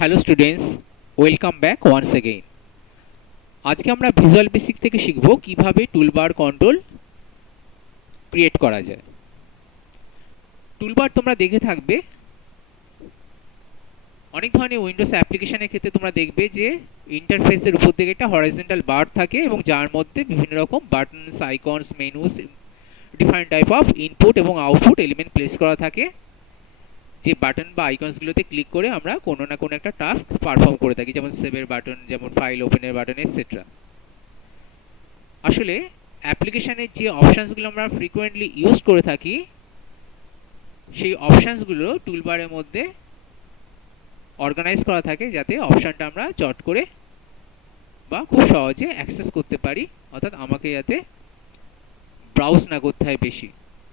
Hello students, welcome back once again. আজকে আমরা visual basic থেকে শিখব কিভাবে টুলবার কন্ট্রোল ক্রিয়েট করা যায়। টুলবার তোমরা দেখে থাকবে অনেক ধরনের উইন্ডোজ অ্যাপ্লিকেশনের ক্ষেত্রে তোমরা দেখবে যে ইন্টারফেসের উপর দিকে একটা হরাইজন্টাল বার থাকে এবং যার মধ্যে বিভিন্ন রকম buttons, icons, menus, different type of input এবং আউটপুট এলিমেন্ট প্লেস করা থাকে। যে বাটন বা আইকনসগুলোতে ক্লিক করে আমরা কোনো না কোনো একটা টাস্ক পারফর্ম করে থাকি, যেমন সেভের বাটন, যেমন ফাইল ওপেনের বাটন, এটসেট্রা। আসলে অ্যাপ্লিকেশানের যে অপশানসগুলো আমরা ফ্রিকোয়েন্টলি ইউজ করে থাকি সেই অপশানসগুলো টুলবারের মধ্যে অর্গানাইজ করা থাকে, যাতে অপশানটা আমরা চট করে বা খুব সহজে অ্যাক্সেস করতে পারি। অর্থাৎ আমাকে যাতে ব্রাউজ না করতে হয় বেশি,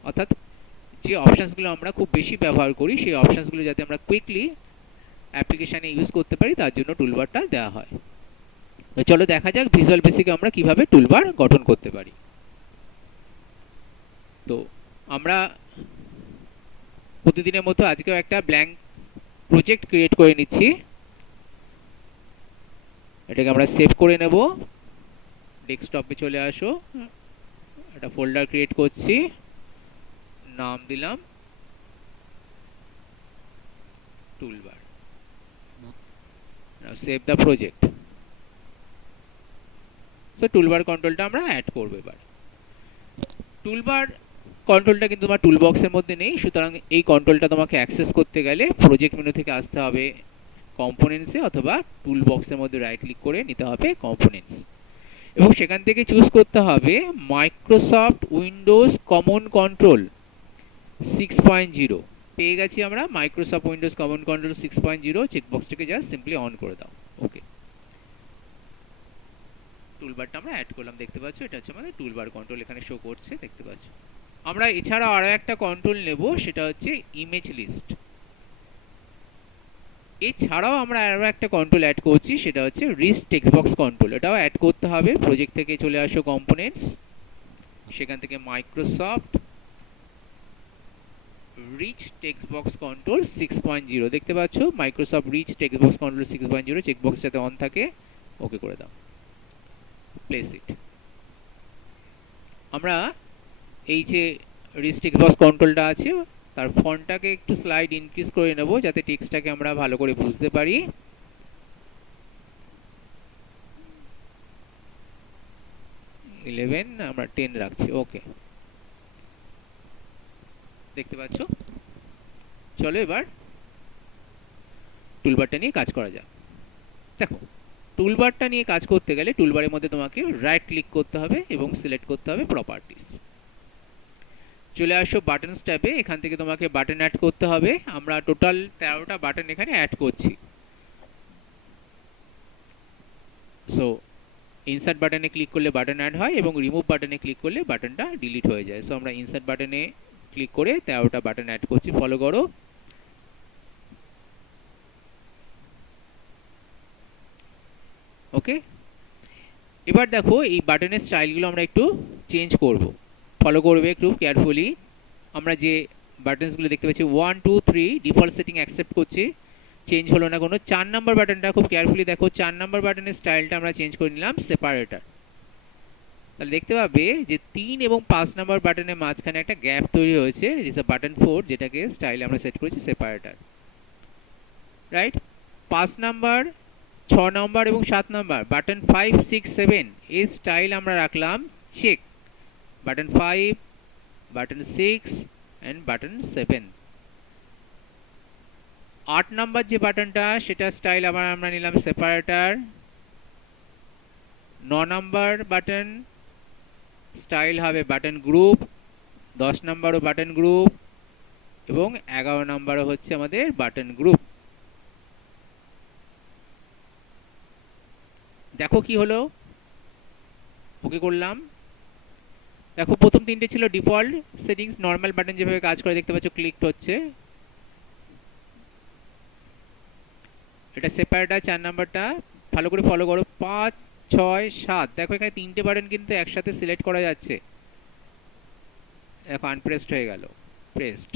অর্থাৎ যে অপশানসগুলো আমরা খুব বেশি ব্যবহার করি সেই অপশানসগুলো যাতে আমরা কুইকলি অ্যাপ্লিকেশানে ইউজ করতে পারি, তার জন্য টুলবারটা দেওয়া হয়। তো চলো দেখা যাক ভিজুয়াল বেসিকে আমরা কিভাবে টুলবার গঠন করতে পারি। তো আমরা প্রতিদিনের মতো আজকেও একটা ব্ল্যাঙ্ক প্রজেক্ট ক্রিয়েট করে নিচ্ছি। এটাকে আমরা সেভ করে নেব। ডেস্কটপে চলে আসো, একটা ফোল্ডার ক্রিয়েট করছি, নাম দিলাম toolbar. Now save the project. So toolbar কন্ট্রোলটা আমরা অ্যাড করব। এবার টুলবার কন্ট্রোলটা কিন্তু তোমার টুল বক্সের মধ্যে নেই, সুতরাং এই কন্ট্রোলটা তোমাকে অ্যাক্সেস করতে গেলে প্রজেক্ট মেনু থেকে আসতে হবে কম্পোনেন্টসে, অথবা টুল বক্সের মধ্যে রাইট ক্লিক করে নিতে হবে কম্পোনেন্টস, এবং সেখান থেকে চুজ করতে হবে মাইক্রোসফট উইন্ডোজ কমন কন্ট্রোল 6.0। পেয়ে গেছি আমরা মাইক্রোসফট উইন্ডোজ কমন কন্ট্রোল 6.0। চেকবক্সটাকে জাস্ট সিম্পলি অন করে দাও। ওকে, টুলবারটা আমরা অ্যাড করলাম, দেখতে পাচ্ছ এটা হচ্ছে আমাদের টুলবার কন্ট্রোল, এখানে শো করছে, দেখতে পাচ্ছ। আমরা এছাড়াও আরও একটা কন্ট্রোল নেব, সেটা হচ্ছে ইমেজ লিস্ট। এছাড়াও আমরা আরও একটা কন্ট্রোল অ্যাড করছি, সেটা হচ্ছে রিচ টেক্সট বক্স কন্ট্রোল। এটাও অ্যাড করতে হবে। প্রজেক্ট থেকে চলে আসো কম্পোনেন্টস, সেখান থেকে Microsoft rich text box control 6.0, দেখতে পাচ্ছ Microsoft rich text box control 6.0, checkbox যাতে অন থাকে ওকে করে দাও, প্লেস ইট। আমরা এই যে রিচ টেক্সট বক্স কন্ট্রোলটা আছে তার ফন্টটাকে একটু স্লাইড ইনক্রিজ করে নেব, যাতে টেক্সটটাকে আমরা ভালো করে বুঝতে পারি। আমরা 10 রাখছি। ওকে, দেখতে পাচ্ছ। চলো এবার টুলবারটা নিয়ে কাজ করা যাক। দেখো, টুলবারটা নিয়ে কাজ করতে গেলে টুলবারের মধ্যে তোমাকে রাইট ক্লিক করতে হবে এবং সিলেক্ট করতে হবে প্রপার্টিস। চলে আসো বাটনস ট্যাবে, এখান থেকে তোমাকে বাটন অ্যাড করতে হবে। আমরা টোটাল 13টা বাটন এখানে অ্যাড করছি। সো ইনসার্ট বাটনে ক্লিক করলে বাটন অ্যাড হয় এবং রিমুভ বাটনে ক্লিক করলে বাটনটা ডিলিট হয়ে যায়। সো আমরা ইনসার্ট বাটনে ক্লিক করে 13টা বাটন অ্যাড করছি, ফলো করো। ওকে, এবার দেখো এই বাটনের স্টাইলগুলো আমরা একটু চেঞ্জ করব, ফলো করবে একটু কেয়ারফুলি। আমরা যে বাটনসগুলো দেখতে পাচ্ছি 1 2 3 ডিফল্ট সেটিং অ্যাকসেপ্ট করছি, চেঞ্জ হলো না কোনো। 4 নম্বর বাটনটা খুব কেয়ারফুলি দেখো, 4 নম্বর বাটনের স্টাইলটা আমরা চেঞ্জ করে নিলাম সেপারেটার। তাহলে দেখতে পাবে যে 3 এবং 5 নম্বর বাটনের মাঝখানে একটা গ্যাপ তৈরি হয়েছে, ইজ আ বাটন 4, যেটাকে স্টাইল আমরা সেট করেছি সেপারেটার, রাইট। 5 নম্বর, 6 নম্বর এবং 7 নম্বর বাটন 5 6 7 এর স্টাইল আমরা রাখলাম check, button 5, button 6 and button 7। 8 number যে বাটনটা সেটা স্টাইল আবার আমরা নিলাম সেপারেটার। 9 নম্বর বাটন স্টাইল হবে বাটন গ্রুপ, 10 নম্বরও বাটন গ্রুপ এবং 11 নম্বরও হচ্ছে আমাদের বাটন গ্রুপ। দেখো কি হলো, ওকে করলাম। দেখো প্রথম তিনটে ছিল ডিফল্ট সেটিংস, নর্মাল বাটন যেভাবে কাজ করে দেখতে পাচ্ছ, ক্লিক হচ্ছে। এটা সেপারেটার 4 নাম্বারটা ভালো করে ফলো করো। 5 6 7, দেখো এখানে তিনটে বাটন কিন্তু একসাথে সিলেক্ট করা যাচ্ছে। দেখো আনপ্রেসড হয়ে গেল, প্রেসড,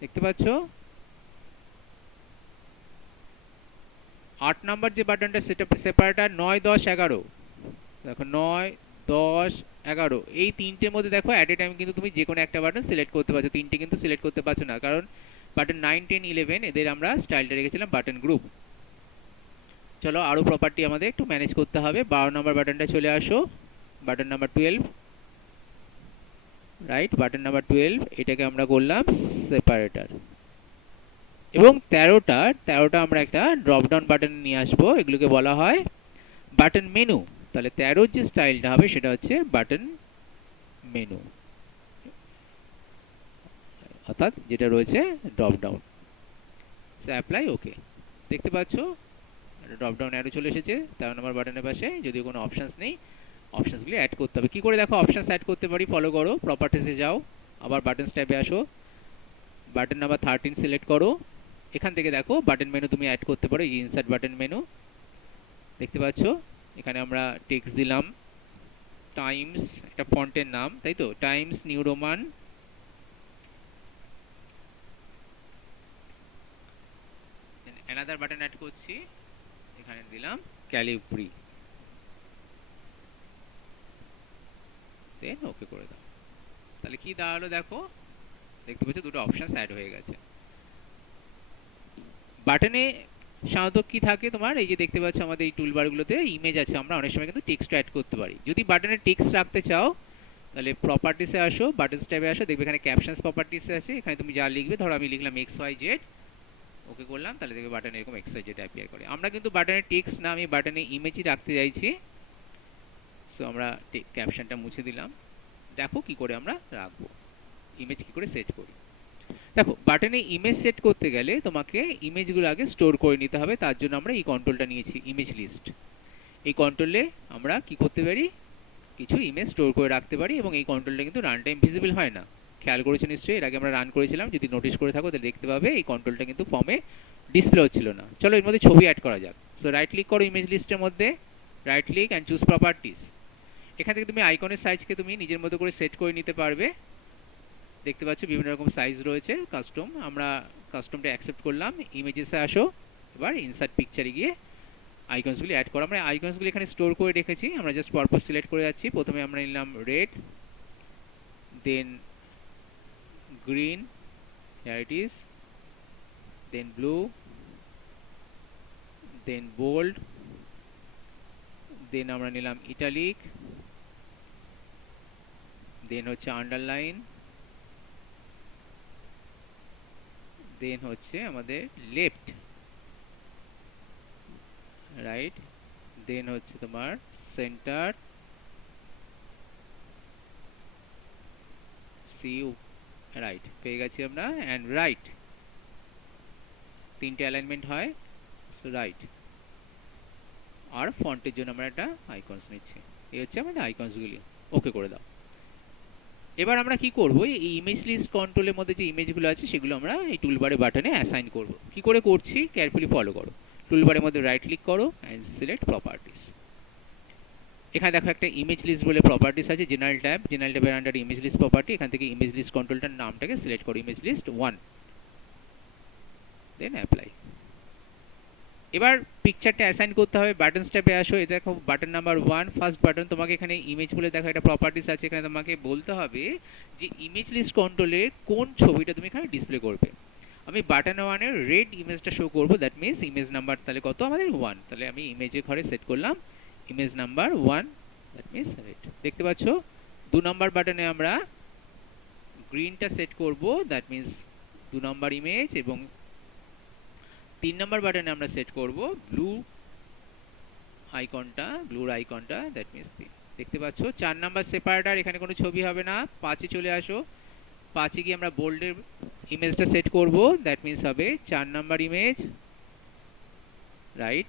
দেখতে পাচ্ছ। 8 নাম্বার যে বাটনটা সেটা সেপারেটার 9 10 11 দেখো 9 10 11 এই তিনটের মধ্যে দেখো অ্যাট এ টাইম কিন্তু তুমি যে কোনো একটা বাটন সিলেক্ট করতে পারছো, তিনটে কিন্তু সিলেক্ট করতে পারছো না, কারণ বাটন 9 10 11 এদের আমরা স্টাইলটা রেখেছিলাম বাটন গ্রুপ। চলো আরও প্রপার্টি আমাদের একটু ম্যানেজ করতে হবে। 12 নম্বর বাটনটা চলে আসো, button number 12, right, button number 12 এটাকে আমরা করলাম সেপারেটার। এবং 13টা আমরা একটা ড্রপ ডাউন বাটন নিয়ে আসবো, এগুলোকে বলা হয় বাটন মেনু। তাহলে 13 যে স্টাইলটা হবে সেটা হচ্ছে বাটন মেনু, অর্থাৎ যেটা রয়েছে ড্রপ ডাউন। অ্যাপ্লাই, ওকে, দেখতে পাচ্ছ ড্রপ ডাউন অ্যারো চলে এসেছে 13 নম্বর বাটনের পাশে। যদিও কোনো অপশানস নেই, অপশানসগুলি অ্যাড করতে হবে। কী করে দেখো অপশানস অ্যাড করতে পারি, ফলো করো, প্রপার্টিসে যাও, আবার বাটনস ট্যাবে আসো, বাটন নাম্বার 13 সিলেক্ট করো। এখান থেকে দেখো বাটন মেনু তুমি অ্যাড করতে পারো, এই ইনসার্ট বাটন মেনু দেখতে পাচ্ছ। এখানে আমরা টেক্সট দিলাম টাইমস, একটা ফন্টের নাম, তাই তো, Times New Roman. Another button add করছি, এখানে দিলাম ক্যালিব্রি, দেন ওকে করে দাও। তাহলে কি দাঁড়ালো দেখো, দেখতে পাচ্ছ দুটো অপশানস অ্যাড হয়ে গেছে। বাটনে সাধারণত কি থাকে তোমার, এই যে দেখতে পাচ্ছ আমাদের এই টুলবারগুলোতে ইমেজ আছে, আমরা অনেক সময় কিন্তু টেক্সট অ্যাড করতে পারি। যদি বাটনে টেক্সট রাখতে চাও তাহলে প্রপার্টিসে আসো, বাটনস ট্যাবে আসো, দেখবে এখানে ক্যাপশনস প্রপার্টিসে আছে, এখানে তুমি যা লিখবে, ধরো আমি লিখলাম এক্স ওয়াই জেড, ওকে করলাম, তাহলে দেখবে বাটনে এরকম এক্স ওয়াই জেড অ্যাপিয়ার করে। আমরা কিন্তু বাটনে টেক্সট না, আমি বাটনে ইমেজই রাখতে চাইছি, সো আমরা ক্যাপশনটা মুছে দিলাম। দেখো কি করে আমরা রাখবো, ইমেজ কি করে সেট করি। দেখো বাটনে ইমেজ সেট করতে গেলে তোমাকে ইমেজগুলো আগে স্টোর করে নিতে হবে, তার জন্য আমরা এই কন্ট্রোলটা নিয়েছি, ইমেজ লিস্ট। এই কন্ট্রোলে আমরা কি করতে পারি, কিছু ইমেজ স্টোর করে রাখতে পারি, এবং এই কন্ট্রোলটা কিন্তু রান টাইম ভিজিবল হয় না। খেয়াল করেছো নিশ্চয়ই, এর আগে আমরা রান করেছিলাম, যদি নোটিস করে থাকো তাহলে দেখতে পাবে এই কন্ট্রোলটা কিন্তু ফর্মে ডিসপ্লে হচ্ছিল না। চলো এর মধ্যে ছবি অ্যাড করা যাক। সো রাইট ক্লিক করো ইমেজ লিস্টের মধ্যে, right click and choose properties. এখান থেকে তুমি আইকনের সাইজকে তুমি নিজের মতো করে সেট করে নিতে পারবে। দেখতে পাচ্ছ বিভিন্ন রকম সাইজ রয়েছে, কাস্টম, আমরা কাস্টমটা অ্যাকসেপ্ট করলাম। ইমেজেসে আসো, এবার ইনসার্ট পিকচারে গিয়ে আইকনসগুলি অ্যাড করো। আমরা আইকনসগুলি এখানে স্টোর করে রেখেছি, আমরা জাস্ট পারপাস সিলেক্ট করে যাচ্ছি। প্রথমে আমরা নিলাম red, then green, here it is, then blue, then bold, then আমরা নিলাম ইটালিক, দেন হচ্ছে আন্ডারলাইন, দেন হচ্ছে আমাদের লেফট, রাইট, দেন হচ্ছে তোমার সেন্টার, সি, রাইট পেয়ে গেছি আমরা, অ্যান্ড রাইট, তিনটে অ্যালাইনমেন্ট হয়, সো রাইট। আর ফন্টের জন্য আমরা একটা আইকনস নিচ্ছি, এই হচ্ছে আমাদের আইকনসগুলি, ওকে করে দাও। এবার আমরা কি করব, এই ইমেজ লিস্ট কন্ট্রোলের মধ্যে যে ইমেজগুলো আছে সেগুলো আমরা এই টুলবারে বাটনে অ্যাসাইন করব। কি করে করছি কেয়ারফুলি ফলো করো। টুলবারের মধ্যে রাইট ক্লিক করো অ্যান্ড সিলেক্ট প্রপার্টিস। এখানে দেখো একটা ইমেজ লিস্ট বলে প্রপার্টিস আছে, জেনারেল ট্যাবের আন্ডার ইমেজ লিস্ট প্রপার্টি, এখান থেকে ইমেজ লিস্ট কন্ট্রোলটার নামটাকে সিলেক্ট করো, ইমেজ লিস্ট 1, দেন অ্যাপ্লাই। এবার পিকচারটা অ্যাসাইন করতে হবে, বাটনস ট্যাবে আসো, এই দেখো বাটন নাম্বার 1 ফার্স্ট বাটন, তোমাকে এখানে ইমেজ বলে দেখো একটা প্রপার্টিস আছে, এখানে তোমাকে বলতে হবে যে ইমেজ লিস্ট কন্ট্রোলে কোন ছবিটা তুমি এখানে ডিসপ্লে করবে। আমি বাটন 1 এর রেড ইমেজটা শো করব, দ্যাট মিনস ইমেজ নাম্বার তাহলে কত আমাদের 1, তাহলে আমি ইমেজের ঘরে সেট করলাম image number 1, that means red. দেখতে পাচ্ছ 2 নম্বর বাটনে আমরা গ্রিনটা সেট করব, দ্যাট মিনস 2 নম্বর ইমেজ, এবং 3 নম্বর বাটনে আমরা সেট করব ব্লুর আইকনটা, দ্যাট মিনস 3। দেখতে পাচ্ছ 4 নম্বর সেপারেটার, এখানে কোনো ছবি হবে না। 5 এ চলে আসো, 5 এ গিয়ে আমরা বোল্ডের ইমেজটা সেট করব, দ্যাট মিনস হবে 4 নম্বর ইমেজ, রাইট।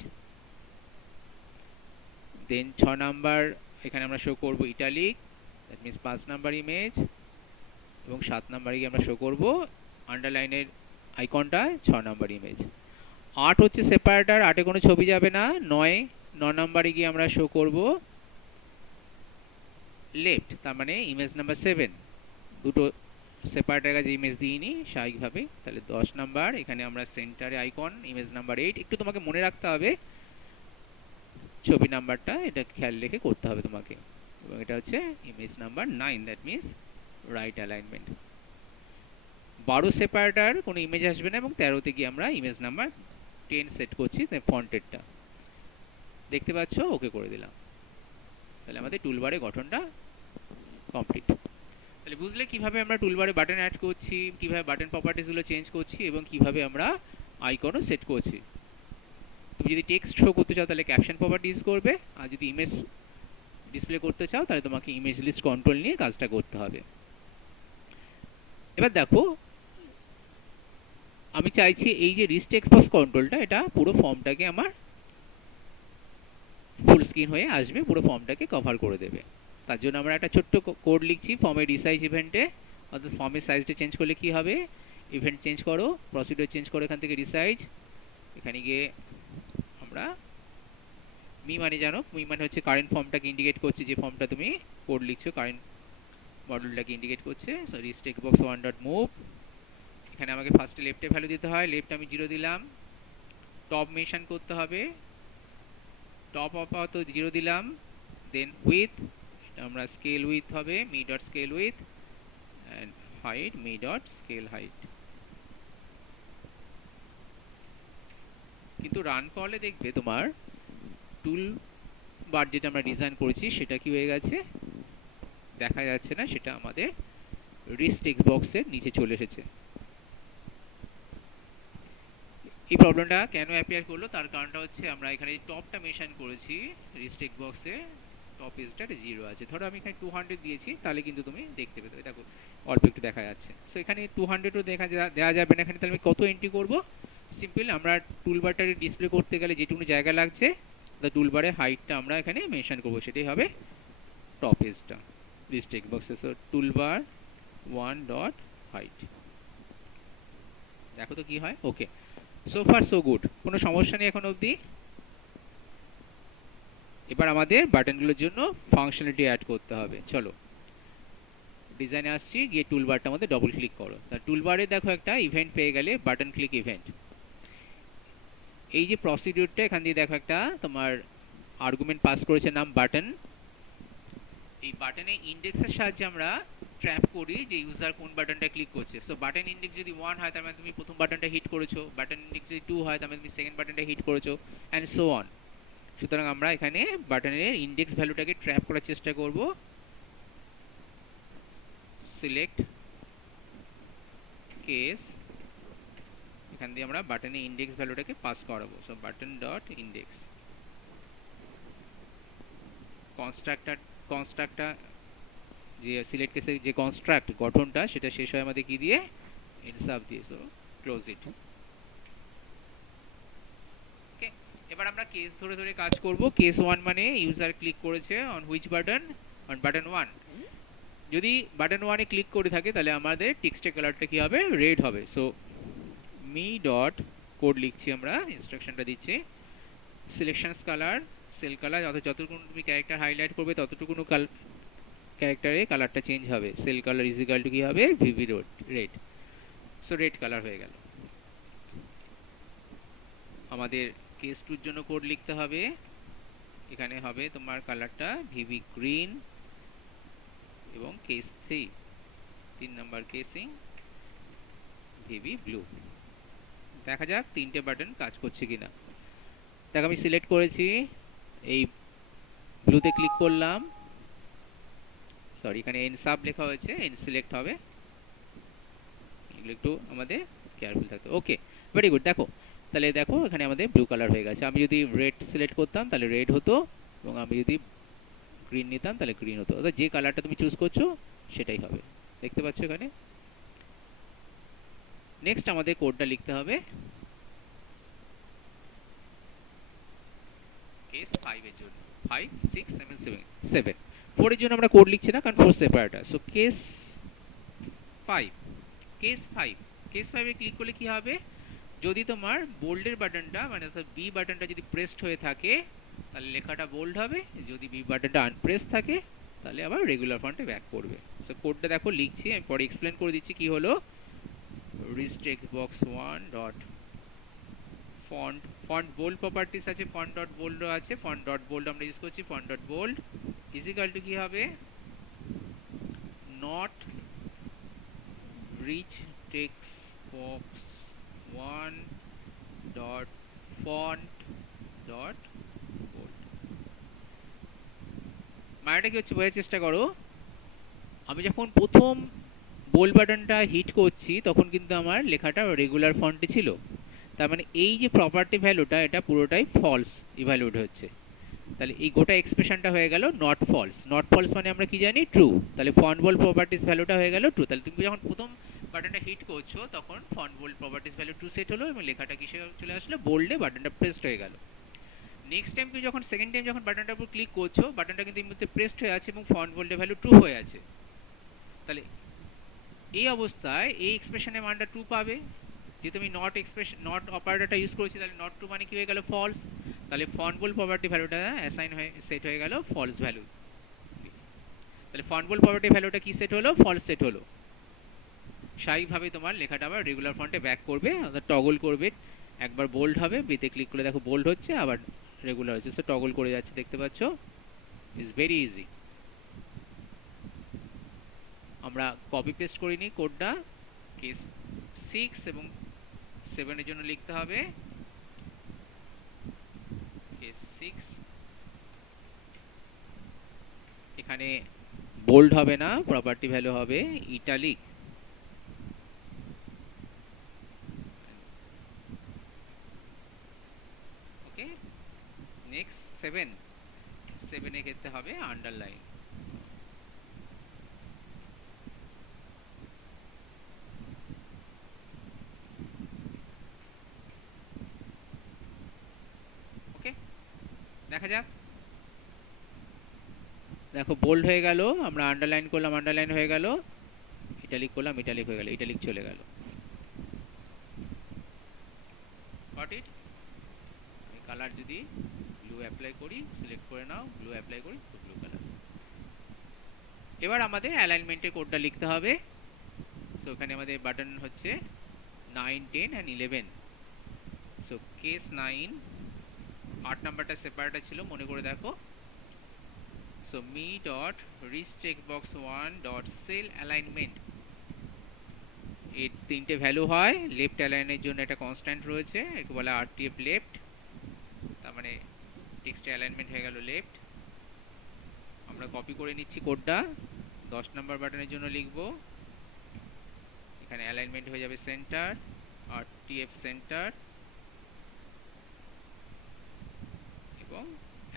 দেন 6 নম্বর এখানে আমরা শো করব italic, that means 5 number image, এবং 7 নম্বরে গিয়ে আমরা শো করব আন্ডারলাইনের আইকনটা, 6 নম্বর ইমেজ। 8 হচ্ছে সেপারেটার, 8 এ কোনো ছবি যাবে না। 9 নম্বরে গিয়ে আমরা শো করব লেফট, তার মানে ইমেজ নাম্বার 7, দুটো সেপারেটার কাছে ইমেজ দিইনি স্বাভাবিকভাবে। তাহলে 10 নাম্বার, এখানে আমরা সেন্টারে আইকন, ইমেজ নাম্বার 8। একটু তোমাকে মনে রাখতে হবে ছবি নাম্বারটা, এটা খেয়াল রেখে করতে হবে তোমাকে। এবং এটা হচ্ছে image number 9, that means right alignment. 12 separator কোনো ইমেজ আসবে না, এবং 13তে গিয়ে আমরা ইমেজ নাম্বার 10 সেট করছি ফন্টেরটা। দেখতে পাচ্ছ, ওকে করে দিলাম। তাহলে আমাদের টুলবারে গঠনটা কমপ্লিট। তাহলে বুঝলে কিভাবে আমরা টুলবারে বাটন অ্যাড করছি, কিভাবে বাটন প্রপার্টিসগুলো চেঞ্জ করছি, এবং কিভাবে আমরা আইকনও সেট করছি। তুমি যদি টেক্সট শো করতে চাও তাহলে ক্যাপশন প্রপার্টি ইউজ করবে, আর যদি ইমেজ ডিসপ্লে করতে চাও তাহলে তোমাকে ইমেজ লিস্ট কন্ট্রোল নিয়ে কাজটা করতে হবে। এবার দেখো, আমি চাইছি এই যে রিস্ট এক্সপোজ কন্ট্রোলটা, এটা পুরো ফর্মটাকে আমার ফুল স্ক্রিন হয়ে আসবে, পুরো ফর্মটাকে কভার করে দেবে। তার জন্য আমরা একটা ছোট্ট কোড লিখছি ফর্মের রিসাইজ ইভেন্টে। অর্থাৎ ফর্মের সাইজটা চেঞ্জ করলে কি হবে, ইভেন্ট চেঞ্জ করো, প্রসিডিউর চেঞ্জ করো, এখান থেকে রিসাইজ। এখানে গিয়ে আমরা মি মানে জানো, মি মানে হচ্ছে কারেন্ট ফর্মটাকে ইন্ডিকেট করছে, যে ফর্মটা তুমি কোড লিখছো কারেন্ট মডেলটাকে ইন্ডিকেট করছে। সো রিস্ট টেক্সটবক্স 1 ডট মুভ। এখানে আমাকে ফার্স্টে লেফটে ভ্যালু দিতে হয়, লেফট আমি 0 দিলাম। টপ মেনশন করতে হবে, টপ আপাতত 0 দিলাম। দেন উইথ, আমরা স্কেল উইথ হবে me dot scale with, and height me dot scale height. কিন্তু রান করলে দেখবে তোমার টুল বার যেটা আমরা ডিজাইন করেছি সেটা কি হয়ে গেছে দেখা যাচ্ছে না, সেটা আমাদের রিস্ট টেক্সট বক্সের নিচে চলে এসেছে। এই প্রবলেমটা কেন অ্যাপিয়ার করলো, তার কারণটা হচ্ছে আমরা এখানে টপটা মেনশন করেছি রিস্ট টেক্সট বক্সে, টপ ইজটা 0 আছে। ধরো আমি এখানে 200 দিয়েছি, তাহলে কিন্তু তুমি দেখতে পেতে, দেখো অল্প একটু দেখা যাচ্ছে। সো এখানে 200ও দেওয়া যাবে না এখানে, তাহলে আমি কত এন্ট্রি করব? সিম্পল, আমরা টুলবারটা ডিসপ্লে করতে গেলে যেটুকু জায়গা লাগছে, টুলবারের হাইটটা আমরা এখানে মেনশন করব, সেটাই হবে টপ ইজটা রিস্ট টেক্সট বক্সে। সো টুলবার 1 ডট হাইট, দেখো তো কি হয়। ওকে, সো ফার সো গুড, কোনো সমস্যা নেই এখন অবধি। এবার আমাদের বাটনগুলোর জন্য ফাংশনালিটি অ্যাড করতে হবে। চলো ডিজাইনে আসছি, গিয়ে টুলবারটার মধ্যে ডবল ক্লিক করো। তার টুলবারে দেখো একটা ইভেন্ট পেয়ে গেলে, বাটন ক্লিক ইভেন্ট। এই যে প্রসিডিউরটা, এখান দিয়ে দেখো একটা তোমার আর্গুমেন্ট পাস করেছে নাম বাটন। এই বাটনে ইন্ডেক্সের সাহায্যে আমরা ট্র্যাপ করি যে ইউজার কোন বাটনটা ক্লিক করছে। সো বাটন ইন্ডেক্স যদি 1 হয় তার মানে তুমি প্রথম বাটনটা হিট করেছো, বাটন ইন্ডেক্স যদি 2 হয় তার মানে তুমি সেকেন্ড বাটনটা হিট করেছো, অ্যান্ড সো অন। সুতরাং আমরা এখানে বাটনের ইন্ডেক্স ভ্যালুটাকে ট্র্যাপ করার চেষ্টা করব। সিলেক্ট কেস, এখান দিয়ে আমরা বাটনের ইন্ডেক্স ভ্যালুটাকে পাস করাবো। সো বাটন ডট ইন্ডেক্স, কনস্ট্রাক্টটা যে সিলেক্ট কেসের যে কনস্ট্রাক্ট গঠনটা, সেটা শেষ হয় আমাদের কি দিয়ে, ইনসাব দিয়ে। সো ক্লোজ ইট। ওকে, এবার আমরা কেস ধরে ধরে কাজ করব। কেস 1 মানে ইউজার ক্লিক করেছে on which button, on button 1। যদি বাটন 1 এ ক্লিক করে থাকে তাহলে আমাদের টেক্সটের কালারটা কি হবে, রেড হবে। সো মি ডট কোড লিখছি, আমরা ইনস্ট্রাকশনটা দিচ্ছি, সিলেকশনস কালার সেল কালার, অর্থাৎ যতটুকু তুমি ক্যারেক্টার হাইলাইট করবে ততটুকু ক্যারেক্টারে কালারটা চেঞ্জ হবে। Sel colour is equal to কি হবে, VB red. So red colour হয়ে গেল। আমাদের কেস 2 এর জন্য কোড লিখতে হবে, এখানে হবে তোমার কালারটা ভিভি গ্রিন, এবং case 3 number casing VB blue. দেখা যাক তিনটে বাটন কাজ করছে কিনা। দেখো আমি সিলেক্ট করেছি, এই ব্লুতে ক্লিক করলাম, সরি এখানে এন সাব লেখা হয়েছে, এন সিলেক্ট হবে, এগুলো একটু আমাদের কেয়ারফুল থাকতে। ওকে, ভেরি গুড। দেখো তাহলে দেখো এখানে আমাদের ব্লু কালার হয়ে গেছে। আমি যদি রেড সিলেক্ট করতাম তাহলে রেড হতো, এবং আমি যদি গ্রিন নিতাম তাহলে গ্রিন হতো। অর্থাৎ যে কালারটা তুমি চুজ করছো সেটাই হবে, দেখতে পাচ্ছ এখানে। নেক্সট আমাদের কোডটা লিখতে হবে কেস 5 এর জন্য, 5 6 7 7। 4 এর জন্য আমরা কোড লিখছি না, কারণ 4 separator. So case 5, case 5, case 5 এ ক্লিক করলে কি হবে, যদি তোমার বোল্ডের বাটনটা মানে অর্থাৎ বি বাটনটা যদি প্রেসড হয়ে থাকে তাহলে লেখাটা বোল্ড হবে, যদি বি বাটনটা আনপ্রেস থাকে তাহলে আবার রেগুলার ফন্টে ব্যাক করবে। সো কোডটা দেখো লিখছি, আমি পরে এক্সপ্লেন করে দিচ্ছি কি হলো। Rich text box 1 dot font, font bold properties আছে, ফন্ট ডট বোল্ডও আছে, ফন্ট ডট বোল্ড আমরা ইউজ করছি, font dot bold is equal to কি হবে, not rich text box 1 dot font dot bold. মানেটা কি হচ্ছে বোঝার চেষ্টা করো। আমি যখন প্রথম বোল্ড বাটনটা হিট করছি তখন কিন্তু আমার লেখাটা রেগুলার ফন্টে ছিল, তার মানে এই যে প্রপার্টি ভ্যালুটা এটা পুরোটাই ফলস ইভ্যালুয়েট হচ্ছে। তাহলে এই গোটা এক্সপ্রেশনটা হয়ে গেল নট ফলস। নট ফলস মানে আমরা কি জানি, ট্রু। তাহলে ফন্ট বোল্ড প্রপার্টিস ভ্যালুটা হয়ে গেল ট্রু। তাহলে তুমি যখন প্রথম বাটনটা হিট করছো তখন font bold properties value true set হলো এবং লেখাটা কিসে চলে আসলো, বোল্ডে বাটনটা প্রেসড হয়ে গেল। নেক্সট টাইম তুমি যখন সেকেন্ড টাইম যখন বাটনটার উপর ক্লিক করছো বাটনটা কিন্তু এই মুহূর্তে প্রেসড হয়ে আছে এবং ফন্ট বোল্ডের ভ্যালু ট্রু হয়ে আছে। তাহলে এই অবস্থায় এই এক্সপ্রেশনের মানটা ট্রু পাবে। যে তুমি নট এক্সপ্রেশন নট অপারেটরটা ইউজ করেছি, তাহলে নট ট্রু মানে কি হয়ে গেল, ফলস। তাহলে ফন্ট বোল্ড প্রপার্টি ভ্যালুটা অ্যাসাইন হয়ে সেট হয়ে গেল ফলস ভ্যালু। তাহলে ফন্ট বোল্ড প্রপার্টি ভ্যালুটা কি সেট হলো, ফলস সেট হলো। স্বাভাবিকভাবেই তোমার লেখাটা আবার রেগুলার ফন্টে ব্যাক করবে, টগল করবে। একবার বোল্ড হবে, বিতে ক্লিক করে দেখো বোল্ড হচ্ছে, আবার রেগুলার হচ্ছে। সো টগল করে যাচ্ছে, দেখতে পাচ্ছ, ইজ ভেরি ইজি। আমরা কপি পেস্ট করিনি কোডটা, কেস 6 এবং 7 এর জন্য লিখতে হবে কেস 6। এখানে বোল্ড হবে না, প্রপার্টি ভ্যালু হবে ইটালিক। ওকে, নেক্সট 7 এর ক্ষেত্রে হবে আন্ডারলাইন। ওকে, দেখা যাক। দেখো বোল্ড হয়ে গেল, আমরা আন্ডারলাইন করলাম, আন্ডারলাইন হয়ে গেল, ইটালিক করলাম, ইটালিক হয়ে গেল, ইটালিক চলে গেল। Got it? আমি কালার যদি ব্লু অ্যাপ্লাই করি, সিলেক্ট করে নাও, ব্লু অ্যাপ্লাই করি, সো ব্লু কালার। এবার আমাদের অ্যালাইনমেন্টের কোডটা লিখতে হবে। সো এখানে আমাদের বাটন হচ্ছে 9, 10 অ্যান্ড 11। সো কেস 9, 8 নাম্বারটা সেপারেট ছিল, মনে করে দেখো। So me dot rich text box 1 dot sel alignment, এর 3টে ভ্যালু হয়। লেফট অ্যালাইনের জন্য একটা কনস্ট্যান্ট রয়েছে, একে বলে আরটিএফ লেফট, তার মানে টেক্সটের অ্যালাইনমেন্ট হয়ে গেল লেফট। আমরা কপি করে নিচ্ছি কোডটা, 10 নাম্বার বাটনের জন্য লিখব। এখানে অ্যালাইনমেন্ট হয়ে যাবে সেন্টার, আরটিএফ সেন্টার, এবং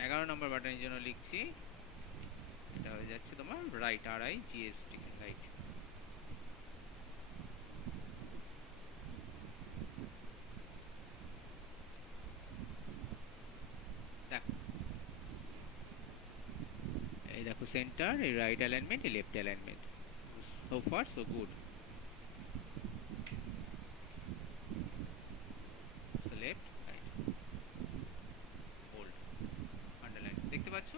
11 নাম্বার বাটনের জন্য লিখছি, এটা হয়ে যাচ্ছে তোমার রাইট, RIGST, রাইট। দেখো, এই দেখো সেন্টার, এই রাইট অ্যালাইনমেন্ট, এই left alignment. So far so good. So left, right, bold, underline, দেখতে পাচ্ছ?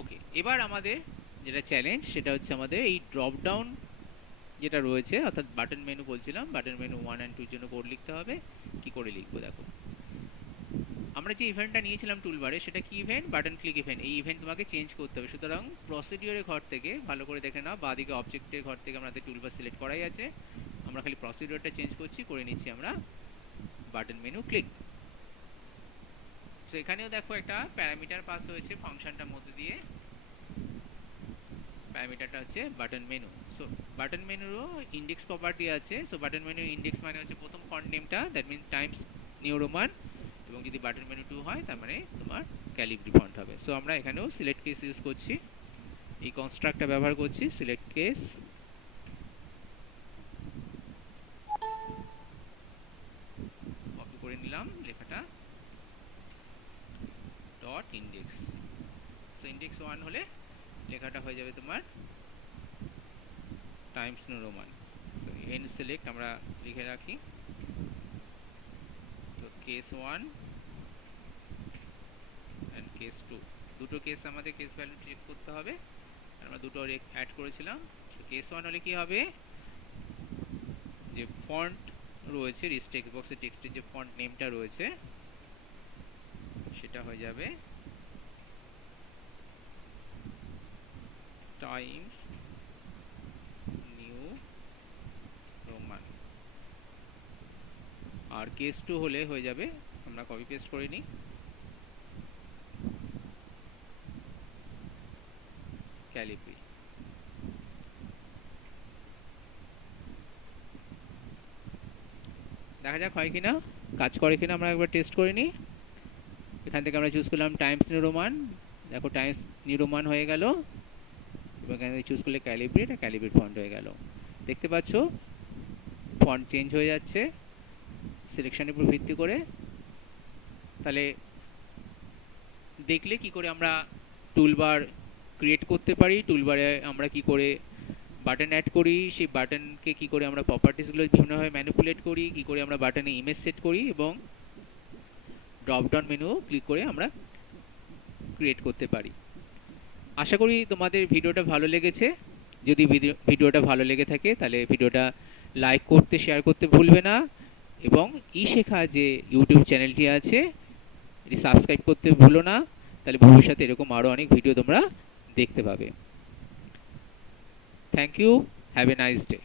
ওকে, এবার আমাদের যেটা চ্যালেঞ্জ সেটা হচ্ছে আমাদের এই ড্রপ ডাউন যেটা রয়েছে, অর্থাৎ বাটন মেনু বলছিলাম, বাটন মেনু 1 অ্যান্ড 2 এর জন্য কোড লিখতে হবে। কি করে লিখবো দেখো, আমরা যে ইভেন্টটা নিয়েছিলাম টুলবারে সেটা কি ইভেন্ট, বাটন ক্লিক ইভেন্ট। এই ইভেন্ট তোমাকে চেঞ্জ করতে হবে। সুতরাং প্রসিডিওরের ঘর থেকে ভালো করে দেখে নাও, বাঁদিকে অবজেক্টের ঘর থেকে আমাদের টুলবার সিলেক্ট করাই আছে, আমরা খালি প্রসিডিওরটা চেঞ্জ করছি, করে নিচ্ছি আমরা বাটন মেনু ক্লিক। তো এখানেও দেখো একটা প্যারামিটার পাস হয়েছে ফাংশনটার মধ্যে দিয়ে, প্যারামিটারটা হচ্ছে বাটন মেনু। সো বাটন মেনুরও ইন্ডেক্স প্রপার্টি আছে। সো বাটন মেনু ইন্ডেক্স মানে হচ্ছে প্রথম ফন্ট নেমটা, that means Times New Roman, এবং যদি বাটন মেনু 2 হয় তার মানে তোমার ক্যালিব্রি ফন্ট হবে। সো আমরা এখানেও সিলেক্ট কেস ইউজ করছি, এই কনস্ট্রাক্টটা ব্যবহার করছি, সিলেক্ট কেস, কপি করে নিলাম লেখাটা, ডট ইন্ডেক্স। সো ইন্ডেক্স 1 হলে লেখাটা হয়ে যাবে তোমার Times New Roman. So N select আমরা লিখে রাখি, তো কেস 1 and case 2, দুটো কেস আমাদের কেস ভ্যালু চেক করতে হবে, আমরা দুটো অ্যাড করেছিলাম। তো কেস 1 হলে কি হবে, যে ফন্ট রয়েছে টেক্সট বক্সে টেক্সটের যে ফন্ট নেমটা রয়েছে সেটা হয়ে যাবে টাইমস নিউ রোমান। আর কেস 2 হলে হয়ে যাবে, আমরা কপি পেস্ট করে নিই, ক্যালিব্রি। দেখা যাক হয় কিনা, কাজ করে কিনা আমরা একবার টেস্ট করে নিই। এখান থেকে আমরা চুজ করলাম টাইমস নিউ রোমান, দেখো টাইমস নিউ রোমান হয়ে গেল। এবং এখান থেকে চুজ করলে ক্যালিব্রি, এটা ক্যালিব্রি ফন্ট হয়ে গেল। দেখতে পাচ্ছ ফন্ট চেঞ্জ হয়ে যাচ্ছে সিলেকশনের উপর ভিত্তি করে। তাহলে দেখলে কি করে আমরা টুলবার ক্রিয়েট করতে পারি, টুলবারে আমরা কি করে বাটন অ্যাড করি, সেই বাটনকে কি করে আমরা প্রপার্টিসগুলো বিভিন্নভাবে ম্যানিপুলেট করি, কি করে আমরা বাটনে ইমেজ সেট করি এবং ড্রপ ডাউন মেনু ক্লিক করে আমরা ক্রিয়েট করতে পারি। আশা করি তোমাদের ভিডিওটা ভালো লেগেছে। যদি ভিডিওটা ভালো লেগে থাকে তাহলে ভিডিওটা লাইক করতে, শেয়ার করতে ভুলবে না, এবং শেখা যে ইউটিউব চ্যানেলটি আছে এটি সাবস্ক্রাইব করতে ভুলো না, তাহলে ভবিষ্যতে এরকম আরও অনেক ভিডিও তোমরা দেখতে পাবে। Thank you, have a nice day.